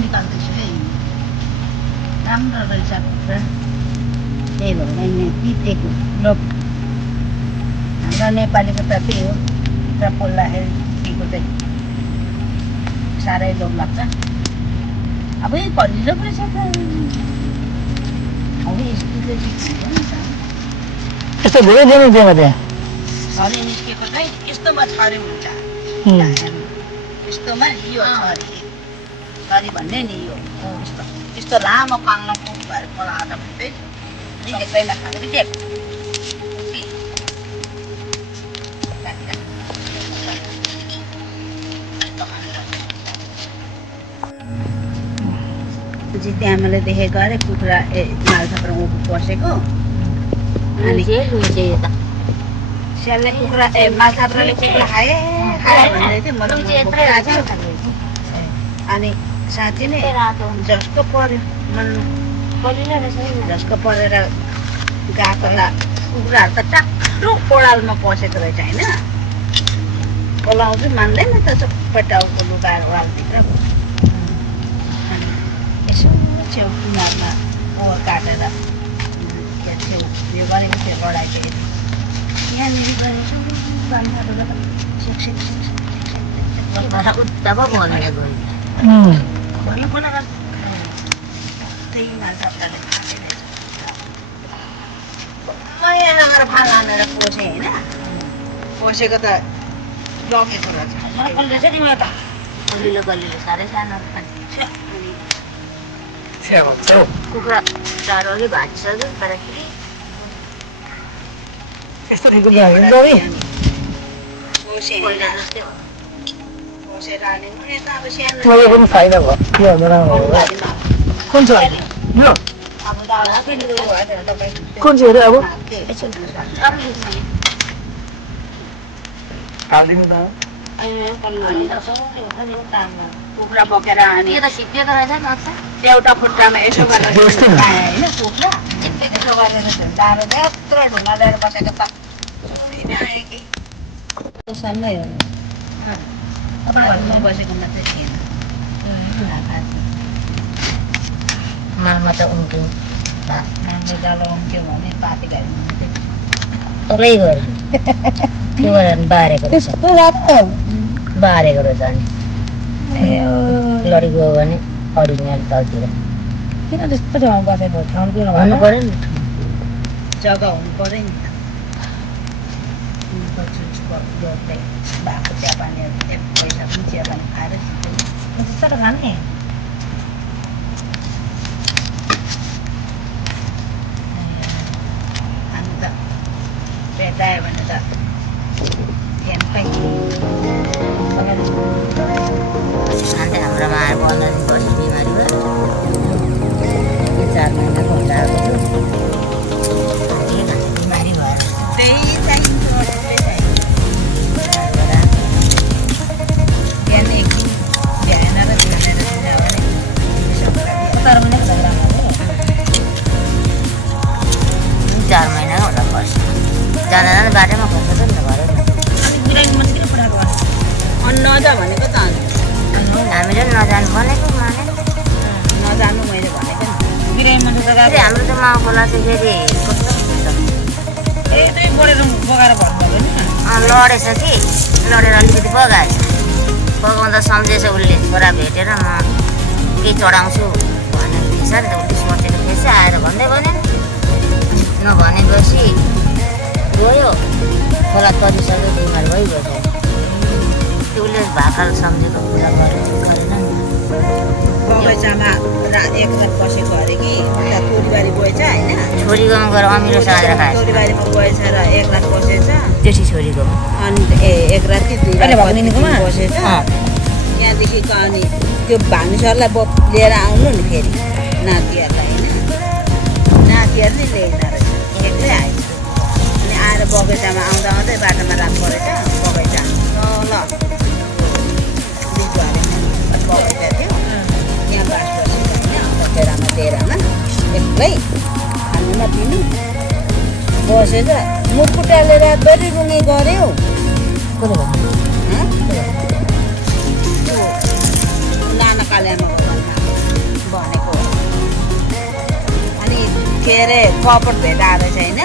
निकाल्दैछु है राम्रो रहेछ कुखुरा त्यही भएर नि तितेको लोभ हाम्रो नेपालीको त त्यही हो कुखुरा पोल्दाखेरि तितेको चाहिँ साह्रै लोभ लाग्छ अब यो कलिलो पो रहेछ त अब यस्तो चाहिँ यस्तो धेरै दिनु दिएन त्यहाँ छरी निस्केको चाहिँ यस्तोमा छरी हुन्छ यस्तोमा यो छरी भन्ने नि यो यस्तो लामो काङ्लो भएर पलाएर चाहिँ देख्दैन खाँदै देख त्यहाँ मैले देखेको अरे कुखुरा मालछाप्रो उँभो पसेको अनि स्यालले कुखुरा मालछाप्रोले कुखुरा खाए भन्दै थियो अनि साँच्ची नै जस्तो पर्यो जस्तो परेर गएको त कुखुराहरू त टाक्टो कोडालमा पसेको रहेछ होइन पलाउँछु मान्दैन त सबै टाउको लुगाएर ओडालभित्र यसो छेउ किनारमा ओवर काटेर छेउ यो गरेको थियो लडाइको यति यहाँनिर गरेको यहाँ फाल हानेर पोसेँ होइन पोसेको त लगेको रहेछ गलिलो गलिलो साह्रै सानो कुखुरा चारो अघि भाजिसक्यो बराखेरि यस्तो थिएको पनि छैन भयो के भन्दा राम्रो कुन छ यो कुन चाहिँ अरे अब हालिदिनु त कुखुरा बोकेर अनि एउटा खुट्टामा यसो गरेर होइन कुखुरा यसो गरेर झुन्डाएर यत्रो ढुङ्गा लिएर बसेको त सँगै हो घरमा बसेको मात्रै थिएन मामा त उम्क्यो राम्रो जालो उम्क्यो भने पाती गाडी सबै गऱ्यो त्यो गरेर बारेको त्यस्तो रातो बारेको रहेछ अनि लडी गयो भने अडिनेल तलतिर किन त्यस्तो ठाउँ बसेको ठाउँ किन भन्नु पऱ्यो नि जग्गा हुनु पऱ्यो नि भएको चियापानीहरू पैसा पनि चियापानी खाएर त्यस्तो त खाने हामी त भेटायो भने त फ्यानकै अन्त हाम्रोमा आएर 15 दिन बस्यो बिमारी भयो 4 महिनाको हुँदा आएको थियो बिमारी भएर त्यही चाहिन्छ बिहान एक दिन भ्याएन र खानेर तर पनि 4 महिनाको हुँदा बस्यो जाँदा जाँदा बाटोमा खस्छ नि त घरै अनि बिरामीमा किन पठाएको अनि नजा भनेको त हामीले नजानु भनेको माने नजानु मैले भनेको नि बिरामीमा जग्गा हाम्रो त माउ खोला चाहिँ फेरि कस्तो त्यही बढेर बगाएर भन्नुभयो नि लडेछ कि लडेर अलिकति बगाएछ बगाउँदा सम्झेछ उसले छोरा भेटेर म केही चढाउँछु भनेर थिएछ नि त उसले सोचेको थिएछ आएर भन्दै भन्यो नभनेपछि गयो खोला तरिसक्यो बिमार भइगयो त्यो उसले भाकाल सम्झेको कुरा गरेन नि बगैँचामा एक रात बसेको अरे कि उता तोरीबारी गएछ होइन छोरीकोमा गएर अमिलो साँझेर खाएछ तोरीबारीमा गएछ र एक रात बसेछ जेठी छोरीकोमा अनि एक रात कि 2 रात बसेछ यहाँदेखिको अनि त्यो भानुसरलाई लिएर आउनु नि फेरि नातिहरूलाई होइन नातिहरूले ल्याइन रहेछ एक्लै आएछ अनि आएर बगैँचामा आउँदा आउँदै बाटोमा रात परेछ बगैँचा ल बिजुवाले बगैँचा थियो यहाँ बास बसेको होइन डेरामा एक्लै खानु नपिनु बसेछ मुकुटाले रातभरि रुँगे गऱ्यो नाना काल्यामाको घरमा भनेको अनि के अरे कपट भेट आएको रहेछ होइन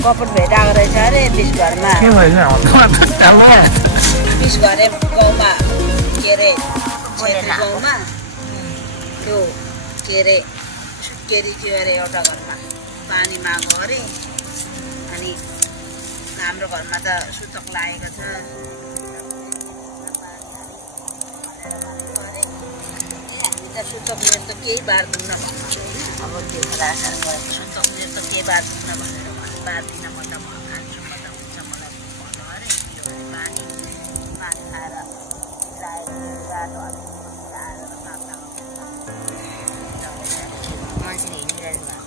कपट भेट आएको रहेछ अरे बिस घरमा बिस घरे गाउँमा के अरे गाउँमा त्यो के अरे सुत्केरी थियो अरे एउटा घरमा पानी मागो अरे अनि हाम्रो घरमा त सुतक लागेको छ सुतक मेरो त केही बार्दिन अब त्यो सुतक मेरो त केही बार्दिन भनेर बार्दिन म त खान्छु म त हुन्छ मलाई भन्नु अरे पानी खाएर मान्छेले हिँडिरहेको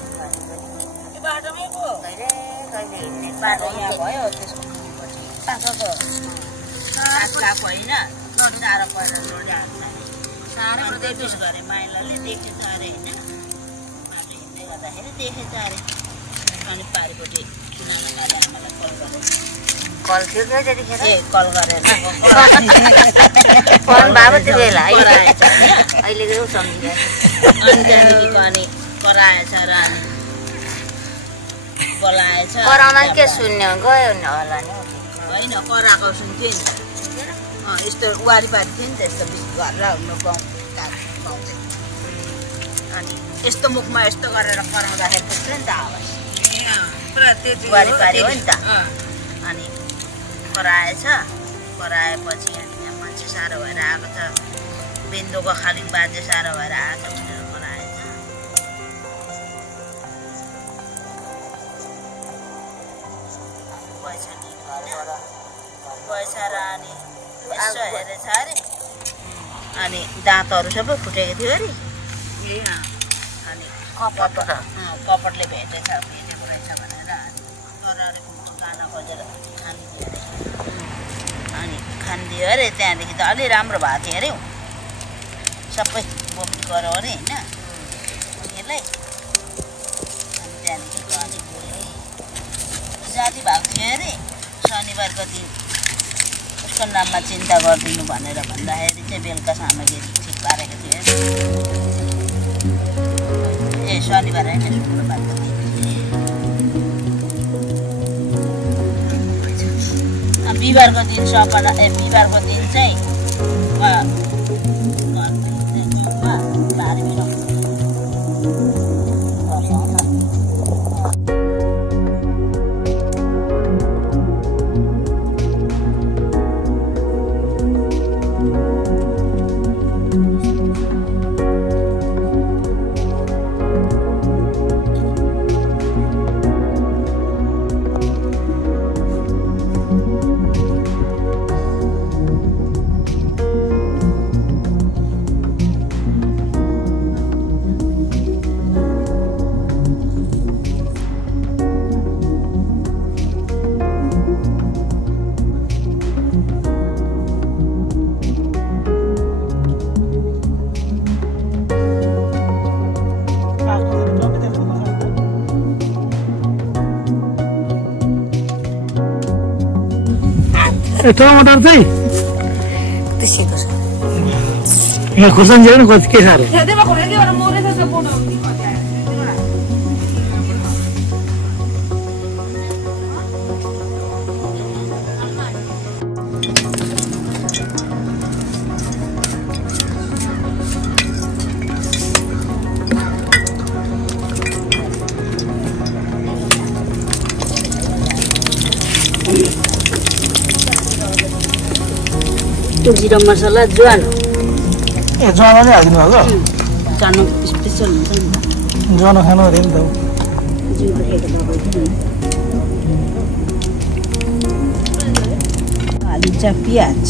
बाटोमै पो कहिले हिँड्ने बाटो यहाँ भयो त्यसको पाखोको गएको होइन टाढो परेर जोडिहाल्छ साह्रै बिस गरे माइलाले देखेछ अरे होइन बाटो हिँड्दै गर्दाखेरि देखेछ अरे अनि पारिपट्टि किनभने आमालाई कल गरेर कल थियो क्या त्यतिखेर ए कल गरेर फोन भएको त्यो बेला अहिले के सम्झिरहेको अनि त्यहाँदेखिको अनि कराएछ र अनि बोलाएछ कराउँदा के सुन्ने गयो नि होला नि होइन कराएको सुन्थ्यो नि यस्तो वारिपारि थियो नि त यस्तो घर र हाम्रो गाउँ अनि यस्तो मुखमा यस्तो गरेर कराउँदाखेरि पुग्थ्यो नि त आवाज वारिपारि हो नि त अनि कराएछ कराएपछि अनि यहाँ मान्छे साह्रो भएर आएको छ बिन्दुको खालि बाजे साह्रो भएर आएको छ भनेर कराएछ पैसा र अनि यसो हेरेछ अरे अनि दाँतहरू सबै फुटेको थियो अरे अनि कपटले भेटेछ भेटेको रहेछ भनेर अरूको गाना खोजेर खानिदियो अरे अनि खानिदियो अरे त्यहाँदेखि त अलि राम्रो भएको थियो अरे सबै बोक्नु गऱ्यो अरे होइन उनीहरूलाई अनि त्यहाँदेखि अनि जाती भएको थियो अरे शनिबारको दिन उसको नाममा चिन्ता गरिदिनु भनेर भन्दाखेरि चाहिँ बेलुका सामग्री ठिक पारेको थियो ए शनिबार होइन शुक्रबारको दिन बिहिबारको दिन सपना बिहिबारको दिन चाहिँ भारी बिना टमाटर चाहिँ त्यसैको छ यहाँ खुर्सानी चाहिँ कति के साह्रो जिरा मसला ज्वान ए ज्वानो नै हालिदिनु भएको सानो स्पेसल हुन्छ नि ज्वानो खानु अरे नि त हालिन्छ प्याज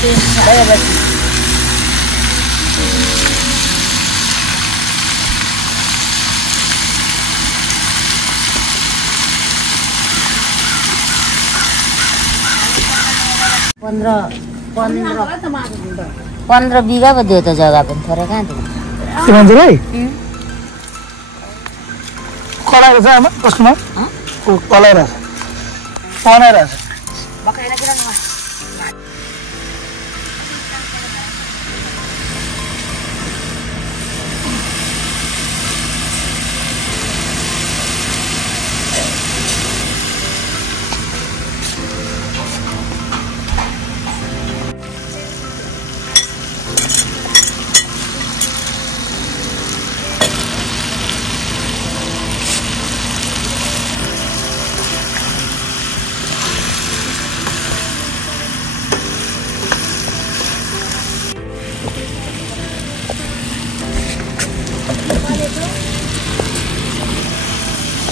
Saya basi. पन्ध्र बिघा पो दियो त जग्गा पनि थोरै कहाँ दियो त्यो मान्छेलाई कलाएर छ आमा कसकोमा कलाएर बनाएर छ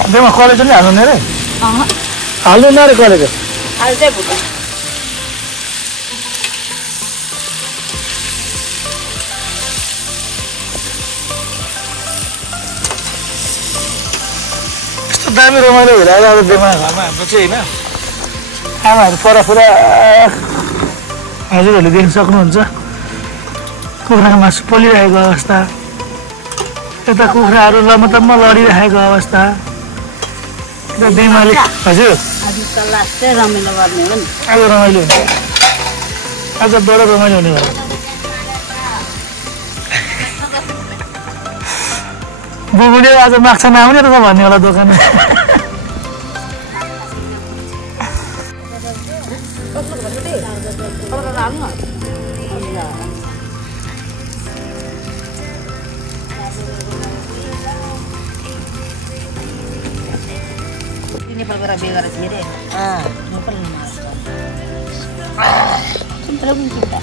त्यसमा कलेजो नि हाल्नु रे हाल्नु न रे कलेजो हाल्दै भुटा यस्तो दामी रमाइलो भइरहेको अब बेमा घरमा हाम्रो चाहिँ होइन आमाहरू परपुरा हजुरहरूले देख्न सक्नुहुन्छ कुखुराको मासु पोलिरहेको अवस्था यता कुखुराहरू लमतम्म लडिरहेको अवस्था बेमाले हजुर आज त लास्टै रमाइलो गर्ने हो नि आज रमाइलो हुन्छ आज बडो रमाइलो हुने भयो बुबुले आज माछा नआउने रहेछ भन्ने होला दोकानमा नेपाल गएर बिहे गरेर थिएँ अरे नेपाल चिन्ता पनि चिन्ता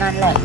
नानीलाई